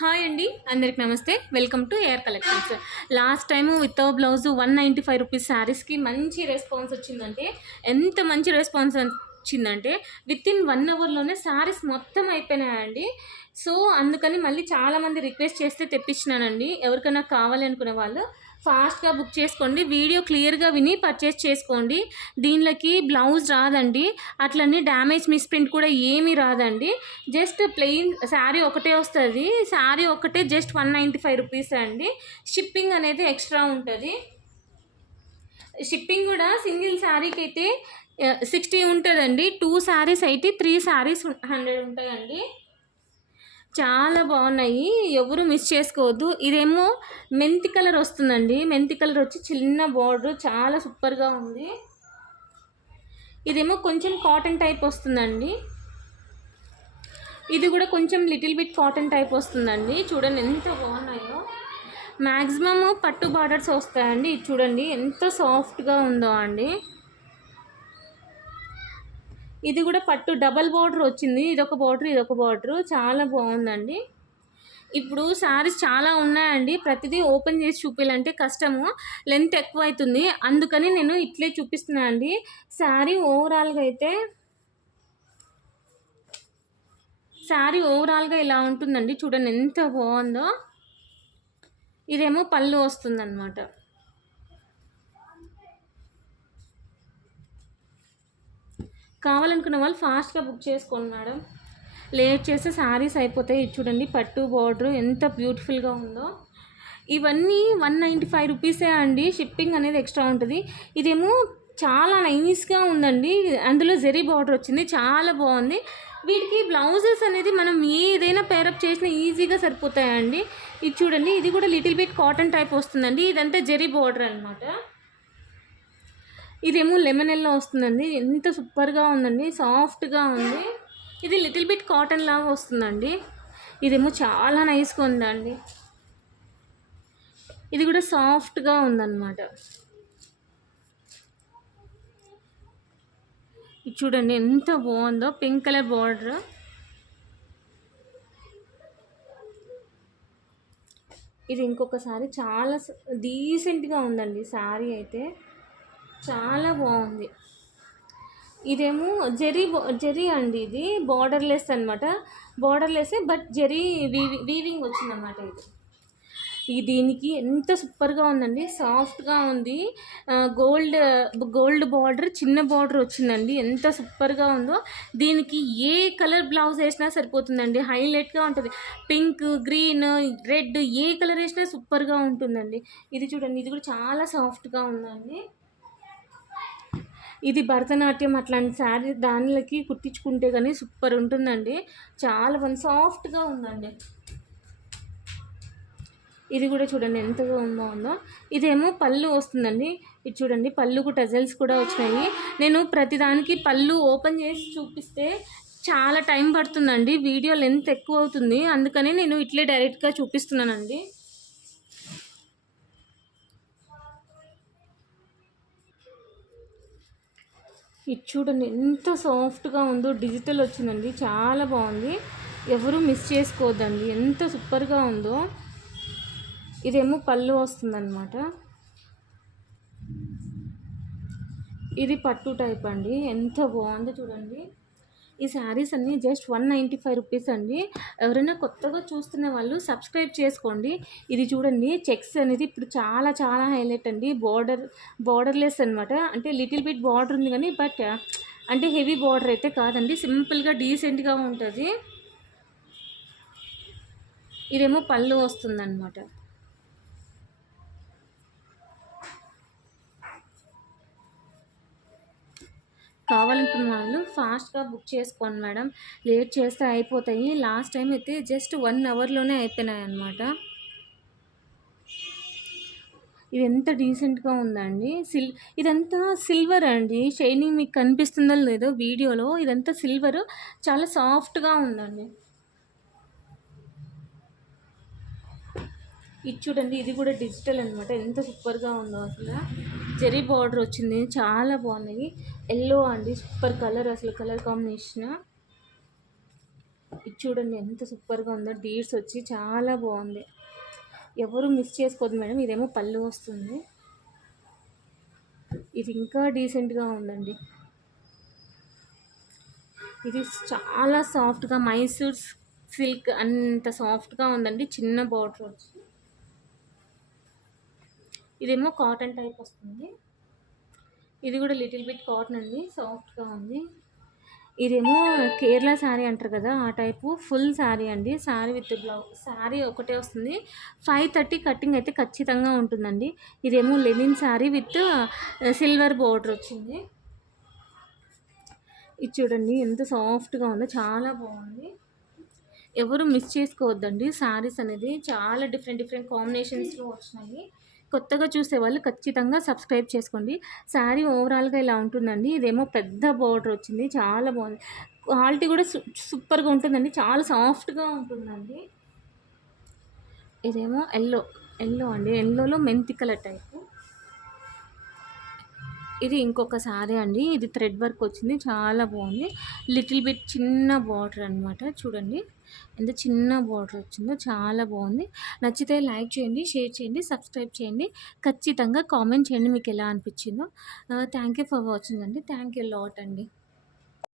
Hi అండి, అందరికి నమస్తే. Welcome to AR collections. Last time with blouse 195 rupees శారీస్కి మంచి రెస్పాన్స్ వచ్చిందంటే, ఎంత మంచి రెస్పాన్స్ వచ్చిందంటే విత్ ఇన్ 1 అవర్లోనే శారీస్ మొత్తం అయిపోయినాయండి. సో అందుకని మళ్ళీ చాలామంది రిక్వెస్ట్ చేస్తే తెప్పించినానండి. ఎవరికైనా కావాలి అనుకునే వాళ్ళు ఫాస్ట్గా బుక్ చేసుకోండి. వీడియో క్లియర్గా విని పర్చేస్ చేసుకోండి. దీనిలోకి బ్లౌజ్ రాదండి, అట్లనే డ్యామేజ్ మిస్ప్రింట్ కూడా ఏమీ రాదండి. జస్ట్ ప్లెయిన్ శారీ ఒకటే వస్తుంది. శారీ ఒకటే జస్ట్ 195 రూపీస్ అండి. షిప్పింగ్ అనేది ఎక్స్ట్రా ఉంటుంది. షిప్పింగ్ కూడా సింగిల్ శారీకి అయితే 60 ఉంటుందండి. 2 శారీస్ అయితే 3 శారీస్ 100 ఉంటాయండి. చాలా బాగున్నాయి, ఎవరు మిస్ చేసుకోవద్దు. ఇదేమో మెంతి కలర్ వస్తుందండి. మెంతి కలర్ వచ్చి చిన్న బార్డర్, చాలా సూపర్గా ఉంది. ఇదేమో కొంచెం కాటన్ టైప్ వస్తుందండి. ఇది కూడా కొంచెం లిటిల్ బిట్ కాటన్ టైప్ వస్తుందండి. చూడండి ఎంత బాగున్నాయో. మ్యాక్సిమమ్ పట్టు బార్డర్స్ వస్తాయండి. ఇది చూడండి ఎంత సాఫ్ట్గా ఉందో అండి. ఇది కూడా పట్టు డబల్ బార్డర్ వచ్చింది. ఇదొక బార్డర్, ఇదొక బార్డర్. చాలా బాగుందండి. ఇప్పుడు శారీస్ చాలా ఉన్నాయండి. ప్రతిదీ ఓపెన్ చేసి చూపించాలంటే కష్టము, లెంత్ ఎక్కువ అవుతుంది. అందుకని నేను ఇట్లే చూపిస్తున్నాను అండి. శారీ ఓవరాల్గా ఇలా ఉంటుందండి. చూడండి ఎంత బాగుందో. ఇదేమో పళ్ళు వస్తుందన్నమాట. కావాలనుకున్న వాళ్ళు ఫాస్ట్గా బుక్ చేసుకోండి మేడం, లేట్ చేస్తే శారీస్ అయిపోతాయి. చూడండి పట్టు బార్డర్ ఎంత బ్యూటిఫుల్గా ఉందో. ఇవన్నీ 195 రూపీసే అండి. షిప్పింగ్ అనేది ఎక్స్ట్రా ఉంటుంది. ఇదేమో చాలా నైస్గా ఉందండి. అందులో జెరీ బార్డర్ వచ్చింది, చాలా బాగుంది. వీటికి బ్లౌజెస్ అనేది మనం ఏదైనా పేరప్ చేసినా ఈజీగా సరిపోతాయండి. ఇది చూడండి, ఇది కూడా లిటిల్ బిట్ కాటన్ టైప్ వస్తుందండి. ఇదంతా జెరీ బార్డర్ అనమాట. ఇదేమో లెమన్ ఎల్లో వస్తుందండి. ఎంత సూపర్గా ఉందండి, సాఫ్ట్గా ఉంది. ఇది లిటిల్ బిట్ కాటన్ లాగా వస్తుందండి. ఇదేమో చాలా నైస్గా ఉందండి. ఇది కూడా సాఫ్ట్గా ఉందన్నమాట. ఇది చూడండి ఎంత బాగుందో, పింక్ కలర్ బార్డర్. ఇది ఇంకొకసారి చాలా డీసెంట్గా ఉందండి. శారీ అయితే చాలా బాగుంది. ఇదేమో జెరీ అండి. ఇది బార్డర్లెస్ అనమాట. బార్డర్లెస్ బట్ జెరీ వీవింగ్ వచ్చిందన్నమాట. దీనికి ఎంత సూపర్గా ఉందండి, సాఫ్ట్గా ఉంది. గోల్డ్ బార్డర్, చిన్న బార్డర్ వచ్చిందండి. ఎంత సూపర్గా ఉందో. దీనికి ఏ కలర్ బ్లౌజ్ వేసినా సరిపోతుందండి, హైలైట్గా ఉంటుంది. పింక్, గ్రీన్, రెడ్ ఏ కలర్ వేసినా సూపర్గా ఉంటుందండి. ఇది చూడండి, ఇది కూడా చాలా సాఫ్ట్గా ఉందండి. ఇది భరతనాట్యం అట్లాంటి శారీ దానిలోకి కుట్టించుకుంటే కానీ సూపర్ ఉంటుందండి. చాలా బాగుంది, సాఫ్ట్గా ఉందండి. ఇది కూడా చూడండి ఎంత ఉందో. ఇదేమో పళ్ళు వస్తుందండి. ఇది చూడండి, పళ్ళుకు టజల్స్ కూడా వచ్చినాయి. నేను ప్రతిదానికి పళ్ళు ఓపెన్ చేసి చూపిస్తే చాలా టైం పడుతుందండి, వీడియో లెంత్ ఎక్కువ అవుతుంది. అందుకని నేను ఇట్లే డైరెక్ట్గా చూపిస్తున్నానండి. ఇది చూడండి ఎంత సాఫ్ట్గా ఉందో. డిజిటల్ వచ్చిందండి, చాలా బాగుంది. ఎవరు మిస్ చేసుకోవద్దండి, ఎంత సూపర్గా ఉందో. ఇదేమో పళ్ళు వస్తుందన్నమాట. ఇది పట్టు టైప్ అండి. ఎంత బాగుందో చూడండి. ఈ శారీస్ అన్నీ జస్ట్ 195 రూపీస్ అండి. ఎవరైనా కొత్తగా చూస్తున్న వాళ్ళు సబ్స్క్రైబ్ చేసుకోండి. ఇది చూడండి, చెక్స్ అనేది ఇప్పుడు చాలా చాలా హైలైట్ అండి. బార్డర్లెస్ అనమాట. అంటే లిటిల్ బిట్ బార్డర్ ఉంది కానీ బట్ అంటే హెవీ బార్డర్ అయితే కాదండి, సింపుల్గా డీసెంట్గా ఉంటుంది. ఇదేమో పళ్ళు వస్తుందన్నమాట. కావాలనుకున్న వాళ్ళు ఫాస్ట్గా బుక్ చేసుకోండి మేడం, లేట్ చేస్తే అయిపోతాయి. లాస్ట్ టైం అయితే జస్ట్ 1 అవర్లోనే అయిపోయినాయి అన్నమాట. ఇది ఎంత డీసెంట్గా ఉందండి. ఇదంతా సిల్వర్ అండి. షైనింగ్ మీకు కనిపిస్తుందో లేదో వీడియోలో, ఇదంతా సిల్వర్, చాలా సాఫ్ట్గా ఉందండి. ఇది చూడండి, ఇది కూడా డిజిటల్ అనమాట. ఎంత సూపర్గా ఉందో అసలు. జెరీ బార్డర్ వచ్చింది, చాలా బాగున్నాయి. ఎల్లో అండి, సూపర్ కలర్, అసలు కలర్ కాంబినేషన్. ఇది చూడండి ఎంత సూపర్‌గా ఉందో. బీడ్స్ వచ్చి చాలా బాగుంది. ఎవరు మిస్ చేసుకోవద్దు మేడం. ఇదేమో పళ్ళు వస్తుంది. ఇది ఇంకా డీసెంట్‌గా ఉందండి. ఇది చాలా సాఫ్ట్‌గా మైసూర్ సిల్క్ అంత సాఫ్ట్‌గా ఉందండి. చిన్న బార్డర్ వచ్చి. ఇదేమో కాటన్ టైప్ వస్తుంది. ఇది కూడా లిటిల్ బిట్ కాటన్ అండి. సాఫ్ట్‌గా ఉంది. ఇదేమో కేరళ శారీ అంటారు కదా! ఆ టైపు ఫుల్ శారీ అండి. శారీ విత్ శారీ ఒకటే వస్తుంది. 530 కటింగ్ అయితే ఖచ్చితంగా ఉంటుందండి. ఇదేమో linen sari with silver border వచ్చింది. ఇది చూడండి ఎంత సాఫ్ట్‌గా ఉందో. చాలా బాగుంది. ఎవరు మిస్ చేసుకోవద్దండి. శారీస్ అనేది చాలా డిఫరెంట్ డిఫరెంట్ కాంబినేషన్స్‌లో వచ్చినాయి. కొత్తగా చూసేవాళ్ళు ఖచ్చితంగా సబ్స్క్రైబ్ చేసుకోండి. శారీ ఓవరాల్‌గా ఇలా ఉంటుందండి. ఇదేమో పెద్ద బోర్డర్ వచ్చింది. చాలా బాగుంది. క్వాలిటీ కూడా సూపర్‌గా ఉంటుందండి. చాలా సాఫ్ట్‌గా ఉంటుందండి. ఇదేమో యెల్లో అండి. యెల్లోలో మెంతి కలర్ టైపు. ఇది ఇంకొక శారీ అండి. ఇది థ్రెడ్ వర్క్ వచ్చింది. చాలా బాగుంది. లిటిల్ బిట్ చిన్న బార్డర్ అనమాట. చూడండి ఎంత చిన్న బార్డర్ వచ్చిందో. చాలా బాగుంది. నచ్చితే లైక్ చేయండి, షేర్ చేయండి, సబ్స్క్రైబ్ చేయండి. ఖచ్చితంగా కామెంట్ చేయండి మీకు ఎలా అనిపించిందో. థ్యాంక్ యూ ఫర్ వాచింగ్ అండి. థ్యాంక్ యూ లాట్ అండి.